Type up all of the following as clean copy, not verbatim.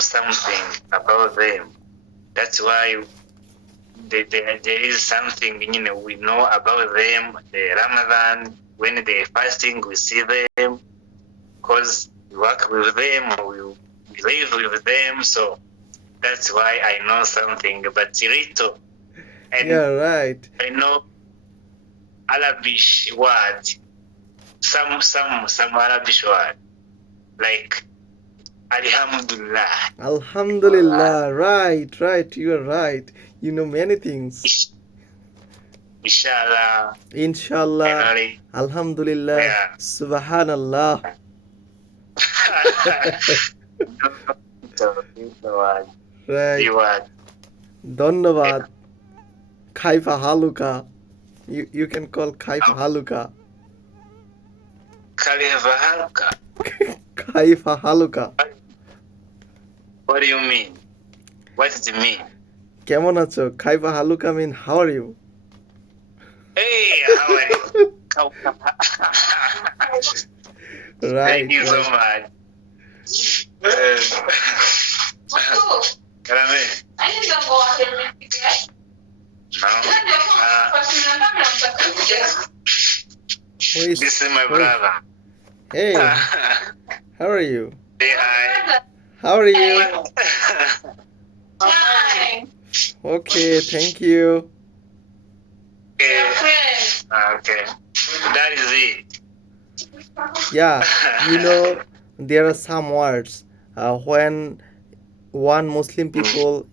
something about them. That's why there is something we know about them. The Ramadan, when they're fasting, we see them because we work with them, we live with them. So that's why I know something, but little. And Yeah, right. I know Arabic word, some Arabic word like Alhamdulillah. Alhamdulillah. Right. You are right. You know many things. Inshallah. Inshallah. Finally. Alhamdulillah. Yeah. Subhanallah. Right. Reward. Dhanyavad. Khaifa haluka. You can call Khaifa haluka. Khalifa Haruka. Khaifa haluka. What do you mean? What does it mean? কেমন আছো? Khaifa haluka mean how are you? Hey, how are you? Right. Thank you so much. Karame. No. This is my brother. Hey, how are you? Say hi. How are you? Fine. Okay, thank you. Okay. That is it. Yeah, you know, there are some words when one Muslim people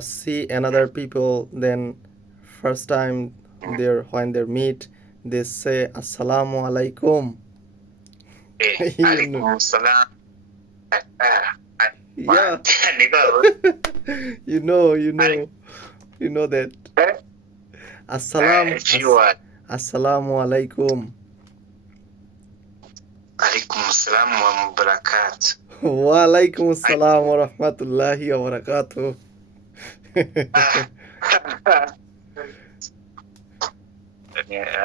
see another people, then first time when they meet, they say Assalamu alaikum. Alaikum salam. Yeah. you know that. Assalamu alaikum. Alaikum salam wa barakatuh. Wa alaikum salam wa rahmatullahi wa barakatuh.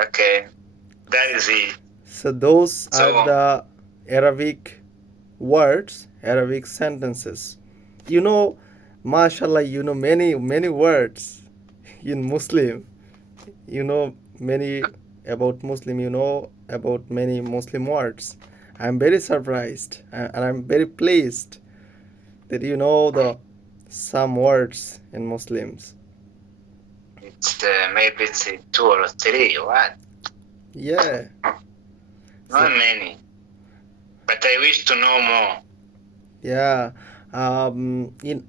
Okay, that is it. So those are the Arabic words, Arabic sentences. You know, mashallah, you know many words in Muslim. You know many about Muslim. You know about many Muslim words. I'm very surprised and I'm very pleased that you know some words in Muslims. It's maybe it's 2 or 3. What? Yeah. Not many. But I wish to know more. Yeah.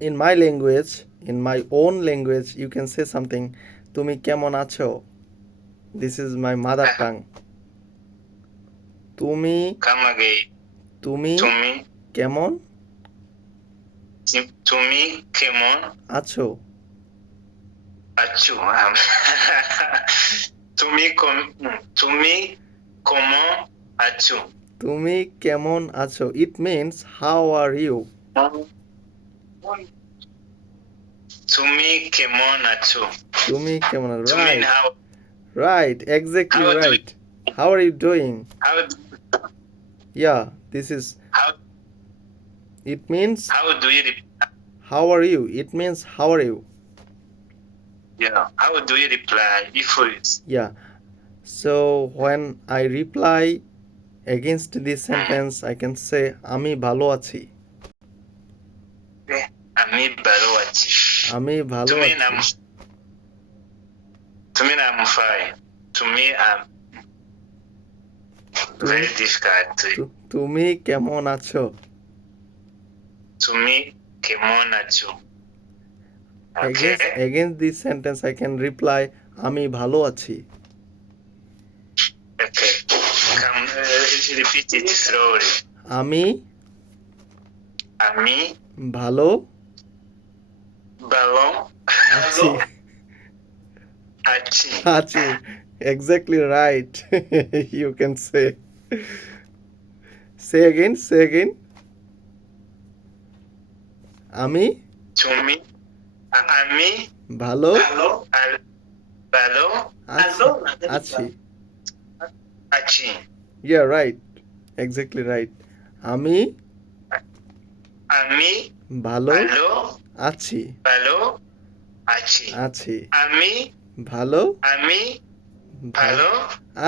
In my language, in my own language, you can say something. Tumi kemon acho? This is my mother tongue. Tumi. Come again. Tumi. Kemon. Tumi kemon. Acho. Acho. Tumi komon acho. Tumi kemon acho. It means how are you? Tumi kemon acho. Tumi kemon. Right. Right. Exactly right. How are you doing? Yeah, this is. It means. How do you reply? How are you? It means how are you? Yeah. How do you reply if it's? Yeah. So when I reply against this sentence, I can say আমি ভালো আছি. আমি ভালো আছি. আমি ভালো আছি. To me, I'm fine. To me, I'm very difficult. তুমি কেমন আছো? To me, কেমন আছো? Against this sentence, I can reply আমি ভালো আছি. Okay. Come, repeat it slowly. আমি ভালো আছি. Exactly right. You can say. Say again. আমি ভালো আছি. Yeah, right. Exactly right. আমি আমি ভালো ভালো আছি ভালো আছি আছি আমি ভালো আমি ভালো ভালো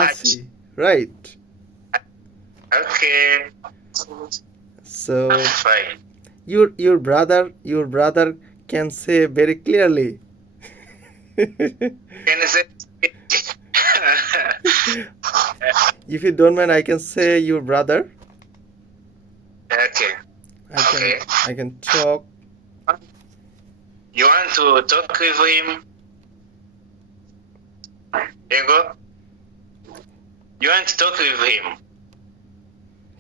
আছি আছি right okay so fine your brother can say very clearly can you say if you don't mind I can say your brother okay I can okay I can talk you want to talk with him Ego you want to talk with him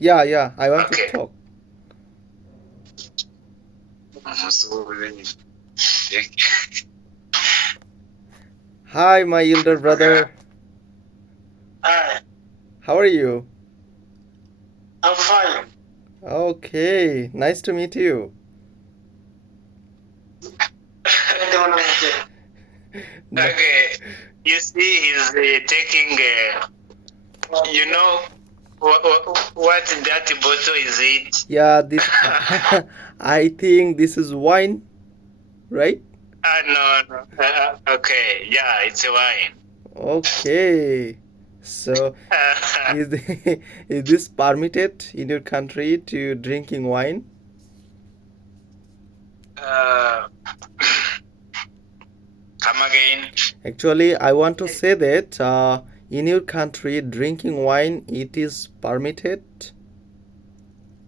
yeah I want to okay talk hi my elder brother Hi, how are you I'm fine. okay nice to meet you Okay, you see, he's taking, you know, what that bottle is it? yeah this I think this is wine right No, no. Okay, yeah, it's a wine. okay so is is this permitted in your country to drinking wine uh, come again. actually I want to say that in your country drinking wine it is permitted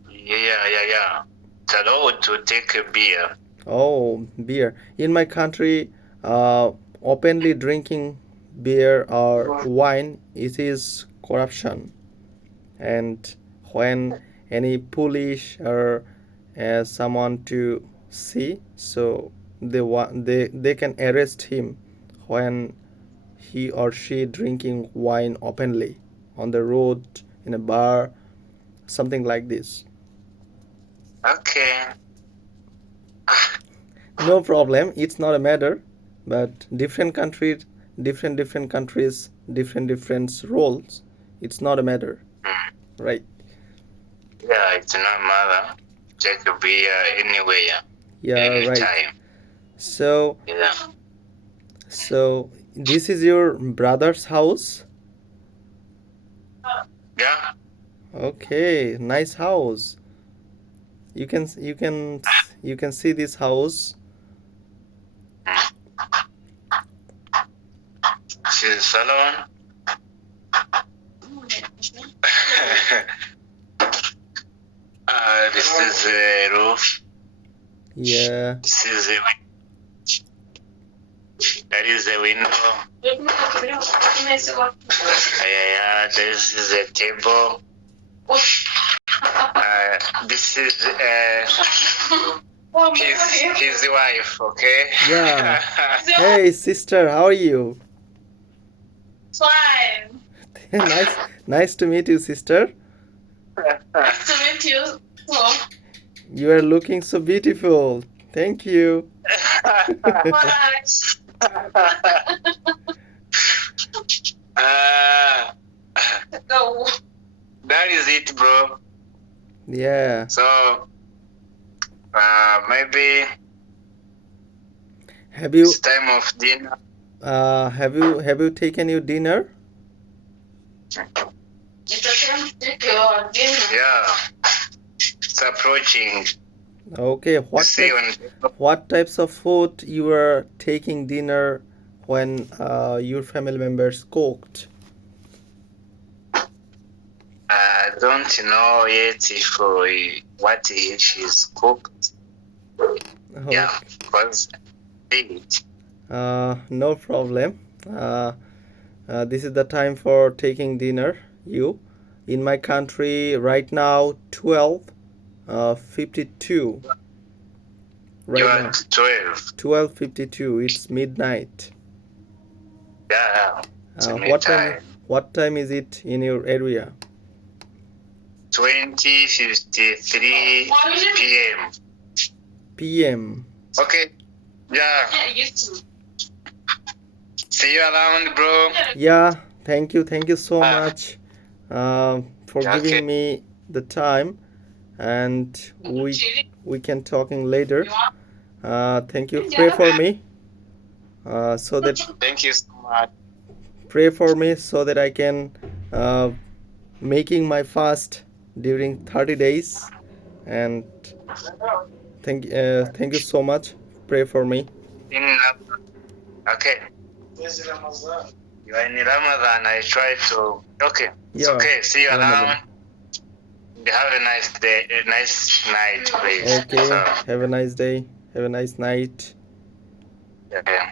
Yeah. It's allowed to take a beer. oh beer in my country openly drinking beer or wine it is corruption and when any police or someone to see so they can arrest him when he or she drinking wine openly on the road in a bar something like this Okay. no problem it's not a matter but different countries different roles it's not a matter Mm. right Yeah, it's not matter. Take a beer anywhere, yeah right anytime. so Yeah. so this is your brother's house Yeah. okay nice house you can see this house Mm. She's salon. This is a roof. yeah This is a that is a window. Yeah. This is a table. This is his wife. Okay. yeah hey sister how are you Fine. nice to meet you sister Nice to meet you. So, you are looking so beautiful thank you bye. uh, Go. that is it, bro. yeah So maybe have you it's time of dinner. have you taken your dinner It's a time to take your dinner. Yeah, it's approaching. okay See when what types of food you were taking dinner when your family members cooked I don't know yet if what she's cooked. Yeah, oh, because it. no problem this is the time for taking dinner you in my country right now 12 52 You right are now 12. 12:52 it's midnight Yeah, it's what time midtime. what time is it in your area 20:53 p.m. PM Okay. Yeah. Yeah, you too. See you around, bro. yeah thank you so Ah, much for okay. giving me the time and we can talking later. Thank you. Pray for me. So that Thank you so much. pray for me so that I can making my fast during 30 days, and thank you so much. Pray for me. In okay, you are in Ramadan. I try to. Okay, it's Yeah, okay. See you Ramadan. around. Have a nice day, a nice night, please. Okay, So, have a nice day, have a nice night. yeah.